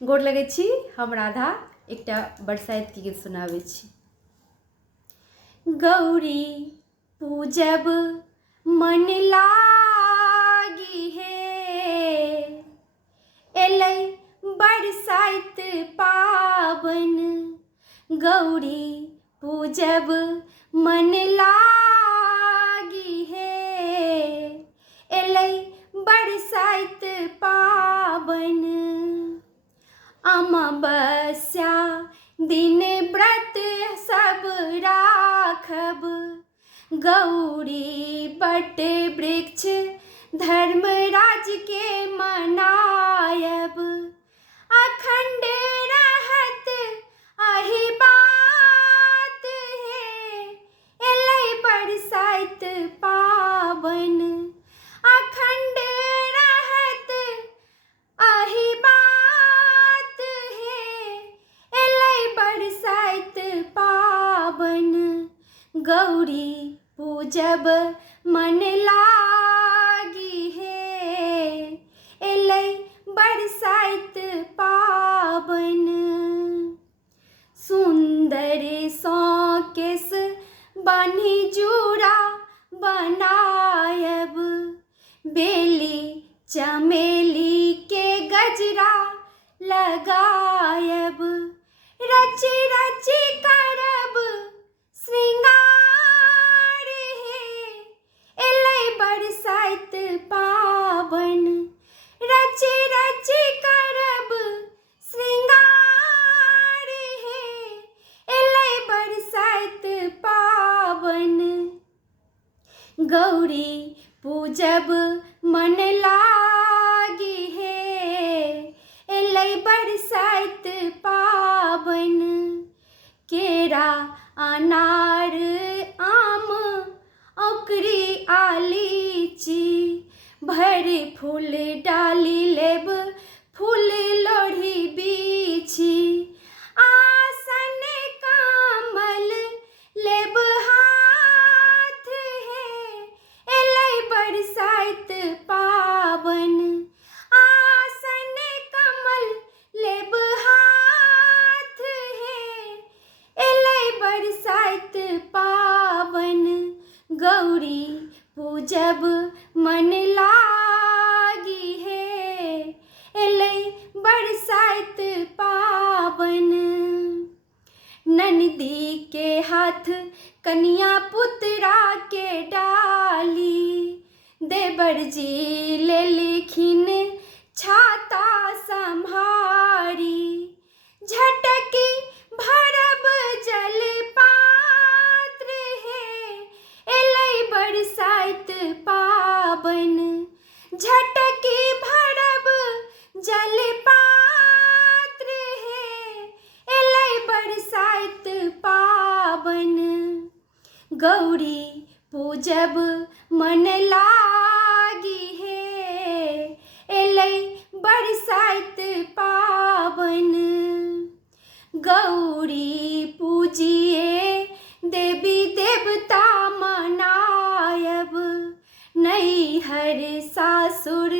गोर लगै छी। हम राधा एकटा बरसाइत के गीत सुनाबै छी। गौरी पूजब मन लागी हे, एलै बरसाइत पाबन। गौरी पूजब मन लागी हे, एलै बरसाइत पाबन। अमावस्या दिन व्रत सब राखब, गौरी बट वृक्ष धर्मराज के मनायब। अखंड रहत अहि बात हे, एलै बरसाइत पाबन। अखंड रहत अहि बात हे, एलै बरसाइत पाबन। गौरी पूजब मन लागी हे, एलै बरसाइत पाबन। सुंदर सँ केश बान्हि जूड़ा बनायब, बेली चमेली के गजरा लगायब। रची रची करब श्रृंगार हे, एलै बरसाइत पाबन। रची रची करब श्रृंगार हे, एलै बरसाइत पाबन। गौरी पूजब मन लागी हे, एलै बरसाइत पाबन। केरा अनार आम औकरी आ लीची, भरि फूल डाली लेब फूल लोढ़ी बीछी। आसन कमल लेब हाथ हे, एलै बरसाइत पाबन। आसन कमल लेब हाथ हे, एलै बरसाइत पाबन। गौरी पूजब मन लागी हे, एलै बरसाइत पाबन। ननदी के हाथ कनिया पुतरा के डाली, देवर जी लेलखिन छाता सम्हारी। झटकी भरब जल पात्र हे, एलै बरसाइत पाबन। झटकी भरब जल पात्र हे, एलै बरसाइत पाबन। गौरी पूजब मन लागी हे, एलै बरसाइत पाबन। गौरी पूजिए देवी देवता मनायब, नैहर सासुर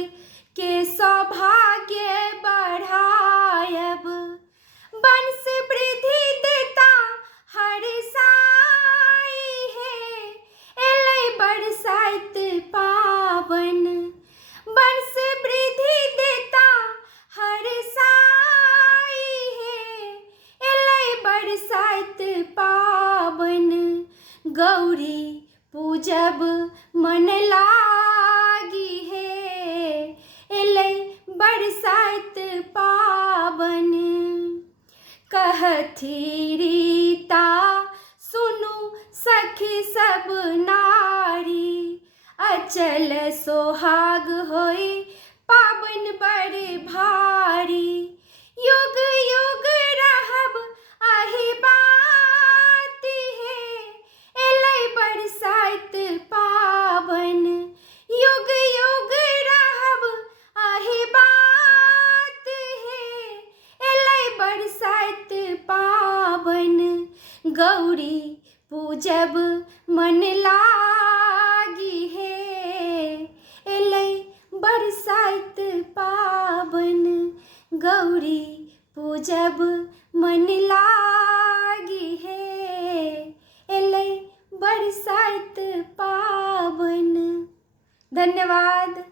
के सौभाग्य बढ़ायब। वंश वृद्धि देता हर साई हे, एलै बरसाइत पाबन। वंश वृद्धि देता हर साई हे, एलै बरसाइत पाबन। गौरी पूजब मन लागी हे, एलै बरसाइत पाबन। कहथी रीता सुनु सखी सब नारी, अचल सोहाग होई पाबन बड़ भारी। युग युग रहब अहि बात हे, एलै बरसाइत पाबन। युग युग रहब अहि बात हे, एलै बरसाइत पाबन। गौरी पूजब मन लागी हे, एलै बरसाइत पाबन। गौरी पूजब मन लागी है, एलै बरसाइत पावन। धन्यवाद।